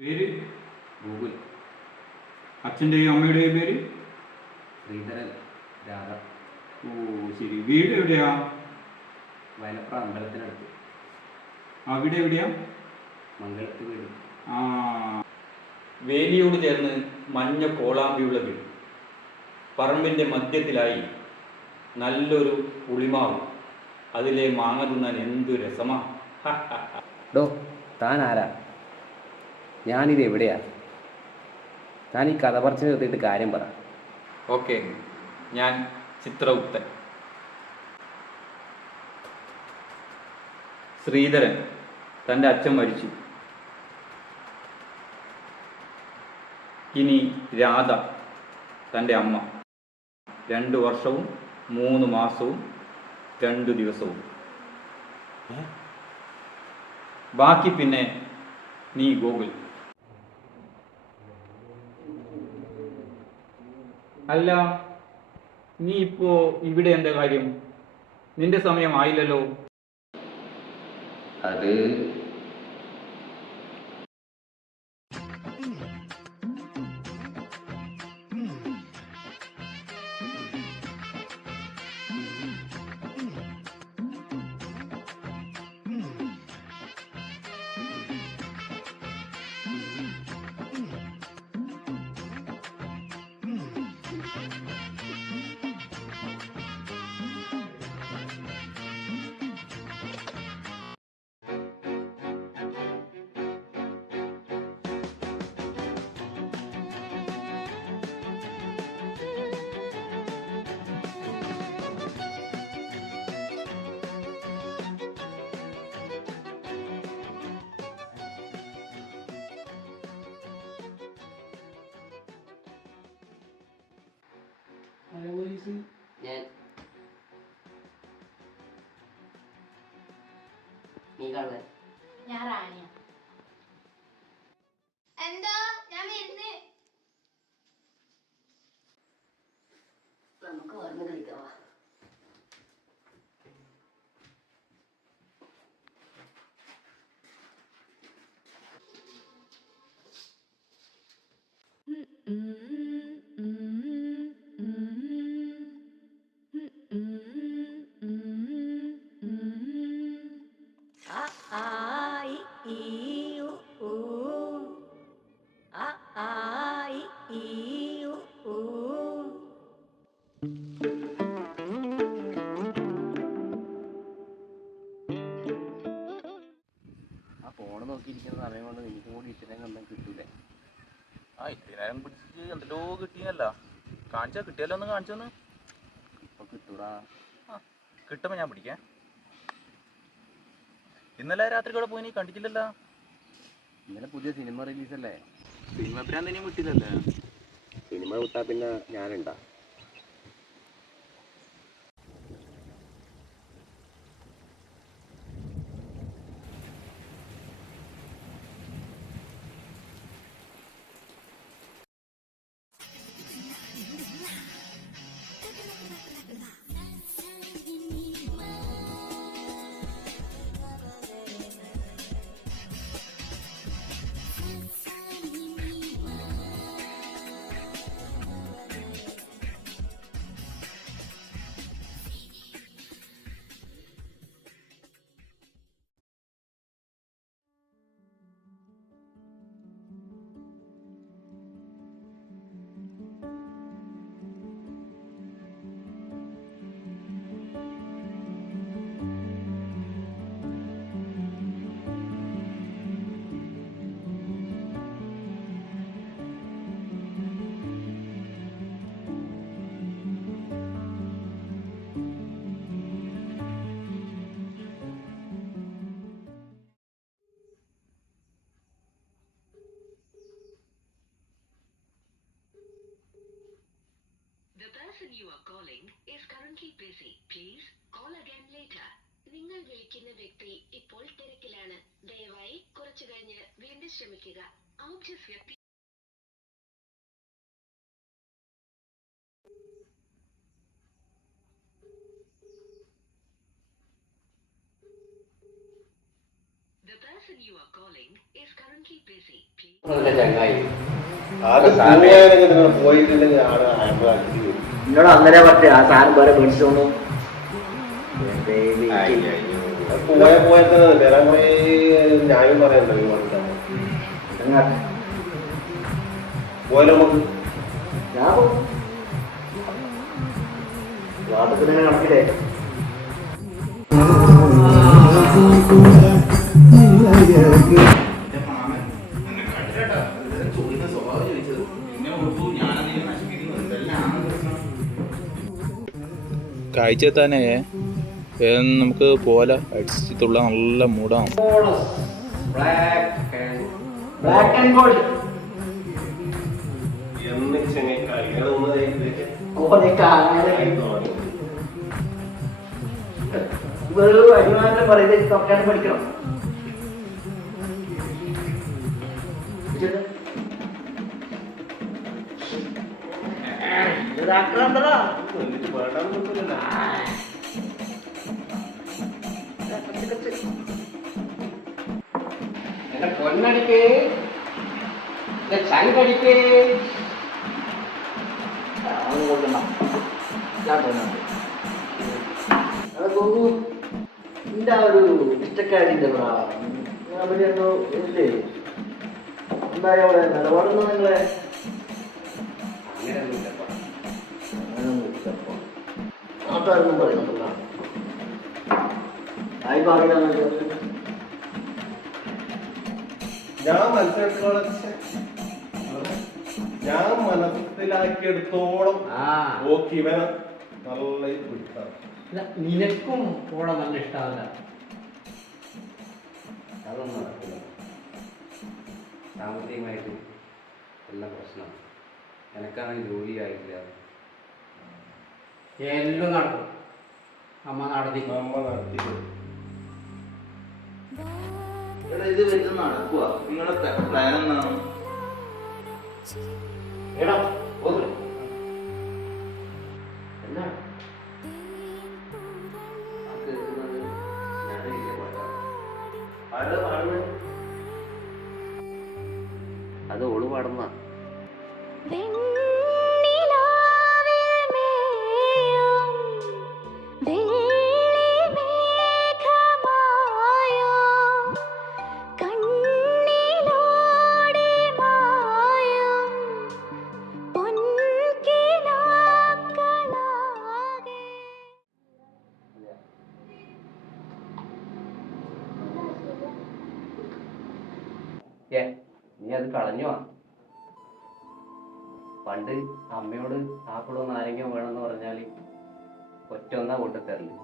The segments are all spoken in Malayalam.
പേര് ഗൂഗിൾ. അച്ഛൻ്റെയും അമ്മയുടെയും പേര് ശ്രീധരൻ, രാധ. ഓ ശരി. വീട് എവിടെയാ? വയലപ്ര അമ്പലത്തിനടുത്ത്. അവിടെ എവിടെയാ? മംഗലത്ത് വീട്. ആ, വേലിയോട് ചേർന്ന് മഞ്ഞ കോളാമ്പിയുള്ള വീട്. പറമ്പിൻ്റെ മധ്യത്തിലായി നല്ലൊരു പുളിമാവ്. അതിലെ മാങ്ങ തിന്നാൻ എന്തു രസമാ. ഡോ, താൻ ആരാ? ഞാനിത് എവിടെയാ? താൻ ഈ കഥ പറച്ചിൽ നിർത്തിയിട്ട് കാര്യം പറ. ഓക്കെ, ഞാൻ ചിത്രഗുപ്തൻ. ശ്രീധരൻ, തൻ്റെ അച്ഛൻ മരിച്ചു. ഇനി രാധ, തൻ്റെ അമ്മ. 2 വർഷവും 3 മാസവും 2 ദിവസവും. ബാക്കി പിന്നെ നീ ഗൂഗിൾ. അല്ല, നീ ഇപ്പോ ഇവിടെ എന്താ കാര്യം? നിന്റെ സമയം ആയില്ലല്ലോ. അത് ഞാൻ നീ കാണാൻ ഞാൻ റാണിയ. എന്താ? ഞാൻ വരുന്നേ. നമുക്ക് ഓർമ്മ കളിക്കാം. ആ ഫോണ് നോക്കിയിരിക്കുന്ന സമയം കൊണ്ട് എനിക്കും കൂടി ഇത്രയും ഒന്നും കിട്ടൂലേ? ഇത്തിരി പിടിച്ച് എന്തെല്ലോ കിട്ടിയല്ല. കാണിച്ചാ കിട്ടിയല്ലോ, ഒന്ന് കാണിച്ചോന്ന്. ഇപ്പൊ കിട്ടൂടാ. കിട്ടുമ്പോ ഞാൻ പിടിക്കാം. ഇന്നലെ രാത്രി കൂടെ പോയി, നീ കണ്ടിട്ടില്ലല്ലോ. ഇന്നലെ പുതിയ സിനിമ റിലീസല്ലേ? സിനിമ ഭ്രാന്ത് ഇനിയും വിട്ടില്ലല്ലേ? സിനിമ വിട്ടാ പിന്നെ ഞാനുണ്ടാ? The person you are calling is currently busy. Please call again later. നിങ്ങൾ വിളിക്കുന്ന വ്യക്തി ഇപ്പോൾ തിരക്കിലാണ്. ദയവായി കുറച്ചു കഴിഞ്ഞ് വീണ്ടും ശ്രമിക്കുക. आप जिस व्यक्ति The person person you are calling is currently busy. Please. ചങ്ങായി പോയിട്ടുണ്ടെങ്കിൽ ആള് അയമ്പാക്കി എന്നോട് അന്നേരം പറ്റേ ആ സാധനം വേറെ മേടിച്ചോണ്ടു പോയപ്പോഴത്തെ വരാൻ പോയി ന്യായം പറയണ്ടോ പോയാലോ നമുക്ക് ഞാൻ നാട്ടത്തിന് കണക്കിലേ കാഴ്ച എത്താനേ നമുക്ക് പോലെ അടിച്ചിട്ടുള്ള നല്ല മൂടാണ്. ബ്ലാക്ക് ആൻഡ് ഗോൾഡ് വെറും അടിമാനം പറയുന്നത് തുറക്കാൻ പഠിക്കണം. ഇതാക്കണ്ടോ പൊന്നടിക്ക് ചങ്കടിക്ക് എന്റെ ഒരു ഇഷ്ടക്കാരിന്റെ അവിടെയൊക്കെ ഇല്ലേ എന്തായ അവിടെ നിലപാടുന്ന നിങ്ങളെ നാട്ടുകാരൊന്നും പറയുന്നുണ്ടല്ല ആയി പറയുന്ന ഞാൻ ഞാൻ മനസ്സിലാക്കിയെടുത്തോളം ഓക്കെ ഇവനെ നല്ല പിടുത്താണ്. നിനക്കും പോളെ നല്ല ഇഷ്ടമല്ല. അതൊന്നും നടക്കില്ല. സാമ്പത്തികമായിട്ട് എല്ലാം പ്രശ്നമാണ്. എനിക്കാണെങ്കിൽ ജോലി ആയിട്ടില്ല. എല്ലാം നടക്കും. അമ്മ നടത്തി ഇത് വെച്ച് നടക്കുക. നിങ്ങളുടെ പ്ലാൻ എന്താണ്? എടാ എന്നാ അത് ഓള് പാടുന്ന നീ അത് കളഞ്ഞു. പണ്ട് അമ്മയോട് ആപ്പിളോ നാരങ്ങ വേണമെന്ന് പറഞ്ഞാൽ ഒറ്റൊന്നാ കൊണ്ടുതരല്.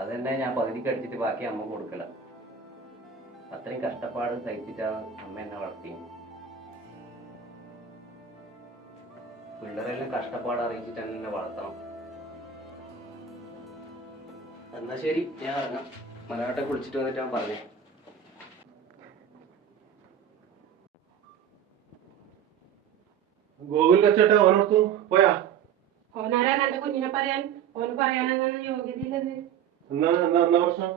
അതെന്നെ ഞാൻ പകുതിക്ക് അടിച്ചിട്ട് ബാക്കി അമ്മ കൊടുക്കല. അത്രയും കഷ്ടപ്പാട് സഹിച്ചിട്ടാണ് അമ്മ എന്നെ വളർത്തി. പിള്ളേരെല്ലാം കഷ്ടപ്പാട് അറിയിച്ചിട്ട് എന്നെ വളർത്തണം. എന്നാ ശരി, ഞാൻ ഇറങ്ങാം. മലയാളത്തെ കുളിച്ചിട്ട് വന്നിട്ട് ഞാൻ പറഞ്ഞേ. ഗോകുലിന്റെ ചേട്ടാ ഓനോർത്തു പോയാ ഓനാരാണ് എന്റെ കുഞ്ഞിനെ പറയാൻ? ഓന് പറയാനൊന്നും യോഗ്യതയില്ലത്. എന്നാ പ്രശ്നം?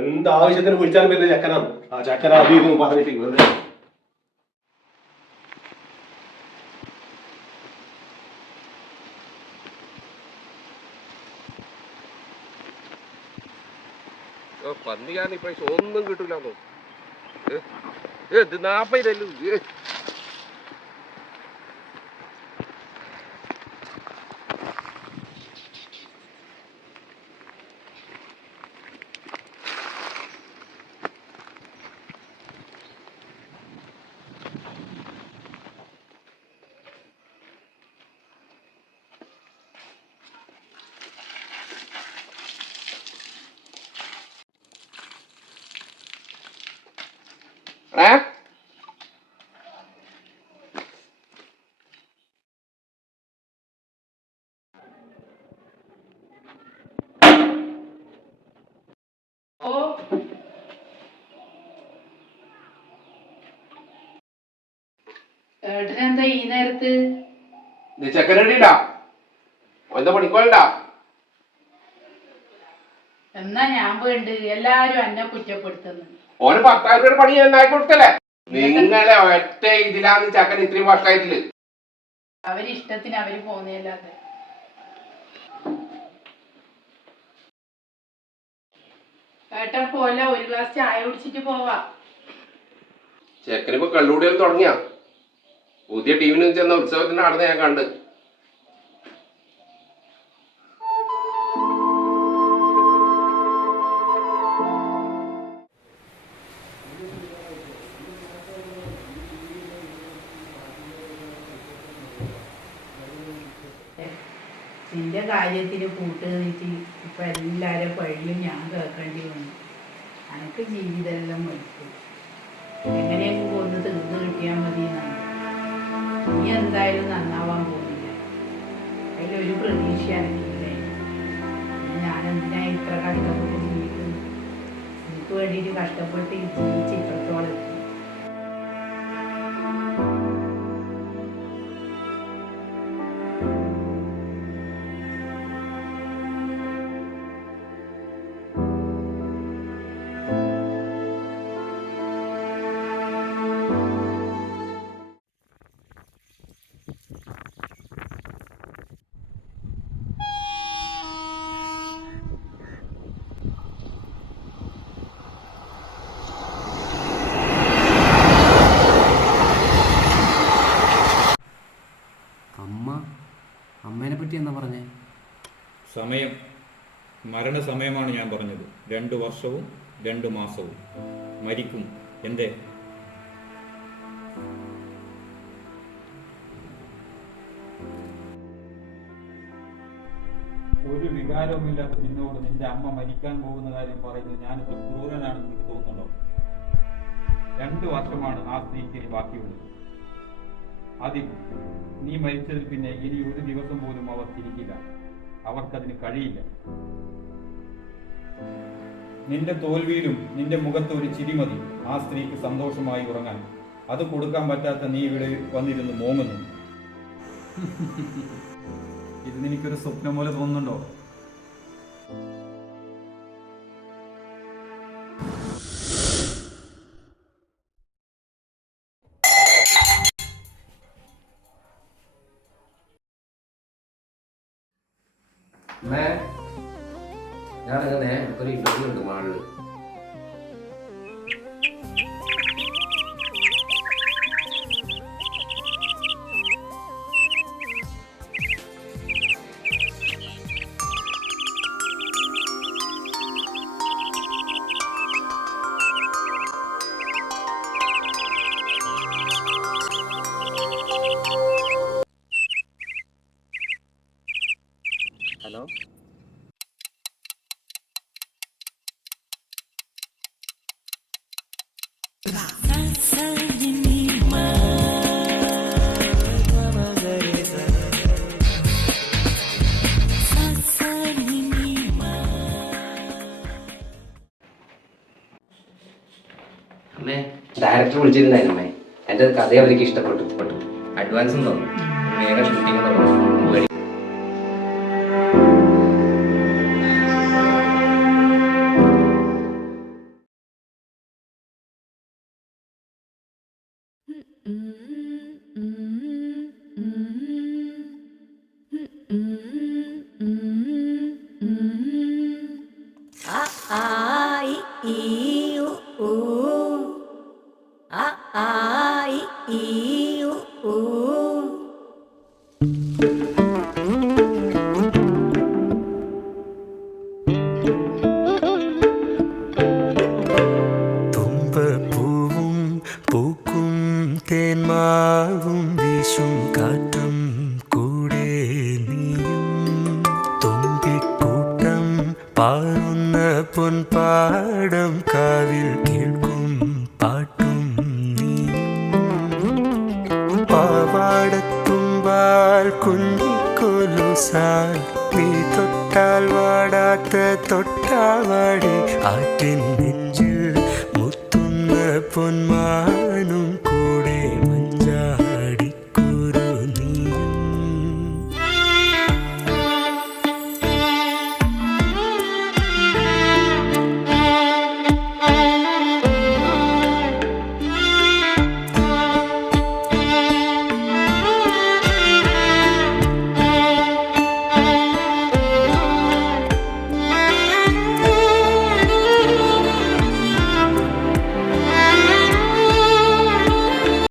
എന്താവശ്യത്തിന് വിളിച്ചാലും പിന്നെ ചക്കനാണ്. ആ ചക്കന അഭിയും പറഞ്ഞിട്ട് വെറുതെ പന്നിയാണ് ഇപ്രാവശ്യം ഒന്നും കിട്ടൂലെന്നോ. ഇത് 40 ഏട്ടനെന്താ ഈ നേരത്ത്? ചെക്കനടിണ്ടാ എന്താ പണിക്കോണ്ടാ? എന്നാ ഞാൻ വേണ്ട എല്ലാരും എന്നെ കുറ്റപ്പെടുത്തുന്നു. ഓന് 10,000 രൂപ പണി ഉണ്ടാക്കി കൊടുത്തല്ലേ? നിങ്ങളെ ഒറ്റ ഇതിലാന്ന് ചക്കൻ ഇത്രയും വർഷമായിട്ടില്ല. അവരിഷ്ടത്തിന് അവര് പോന്നല്ലാതെ. ഏട്ടാ പോലെ ഒരു ഗ്ലാസ് ചായ കുടിച്ചിട്ട് പോവാ. ചെക്കനിപ്പോ കള്ളുകൂടിയാലും തുടങ്ങിയ പുതിയ ടീമിന് ചെന്ന ഉത്സവത്തിന് നടന്ന് ഞാൻ കണ്ട്. നിന്റെ കാര്യത്തിന് കൂട്ട് നിന്നിട്ട് ഇപ്പൊ എല്ലാരും പഴിയും ഞാൻ കേൾക്കേണ്ടി വന്നു. അനക്ക് ജീവിതമെല്ലാം മരിക്കും. എങ്ങനെയെങ്കിലും ഒന്ന് തീർന്നു കിട്ടിയാൽ മതി എന്നാണ്. നീ എന്തായാലും നന്നാവാൻ പോകുന്നില്ല. അതിലൊരു പ്രതീക്ഷ അനക്കില്ലേ. ഞാൻ എന്തിനാ ഇത്ര കഷ്ടപ്പെട്ട് ജീവിക്കുന്നു? എനിക്ക് വേണ്ടിയിട്ട് കഷ്ടപ്പെട്ട് ജീവിച്ച് ഇത്രത്തോളം എത്തി. അമ്മേനെ പറ്റി എന്താ പറഞ്ഞേ? സമയം, മരണസമയമാണ് ഞാൻ പറഞ്ഞത്. 2 വർഷവും 2 മാസവും മരിക്കും. എന്തേ? ഒരു വികാരവുമില്ലാത്ത നിന്നോട് നിന്റെ അമ്മ മരിക്കാൻ പോകുന്ന കാര്യം പറയുന്നത് ഞാനിത് ക്രൂരനാണെന്ന് എനിക്ക് തോന്നുന്നുണ്ടോ? 2 വർഷമാണ് ആ സ്ത്രീക്ക് ബാക്കിയുള്ളത്. അതിൽ നീ മരിച്ചതിൽ പിന്നെ ഇനി ഒരു ദിവസം പോലും അവർ തിരിക്കില്ല. അവർക്കതിന് കഴിയില്ല. നിന്റെ തോൽവിയിലും നിന്റെ മുഖത്ത് ഒരു ചിരി മതി ആ സ്ത്രീക്ക് സന്തോഷമായി ഉറങ്ങാൻ. അത് കൊടുക്കാൻ പറ്റാത്ത നീ ഇവിടെ വന്നിരുന്ന് മോങ്ങുന്നു. ഇത് നിനക്കൊരു സ്വപ്നം പോലെ തോന്നുന്നുണ്ടോ? ഞാനങ്ങനെ ഒരു ഇന്റർവ്യൂ ഉണ്ട് മാളില്. ഹലോ, അമ്മേ ഡയറക്ടർ വിളിച്ചിട്ടുണ്ടായിരുന്നു അമ്മേ. എൻ്റെ കഥ അവർക്ക് ഇഷ്ടപ്പെട്ടു. അഡ്വാൻസ് ഉണ്ടോ? വേഗം ഷൂട്ടിങ് തുടങ്ങും. തുമ്പപ്പൂവും പൂക്കും തേന്മാവും വീശും കാറ്റും കൂടെ നീയും തുമ്പിക്കൂട്ടം പാറുന്ന പൊൻപാടം കാവിൽ കേൾക്കും പാട്ടും നീയും പാവാടത്തുമ്പാൽ കുഞ്ഞിക്കൊലുസാൽ നീ തൊട്ടാൽ വാടാത്ത തൊട്ടാവാടി ആറ്റിൻ നെഞ്ചിൽ മുത്തുന്ന പൊന്മാനും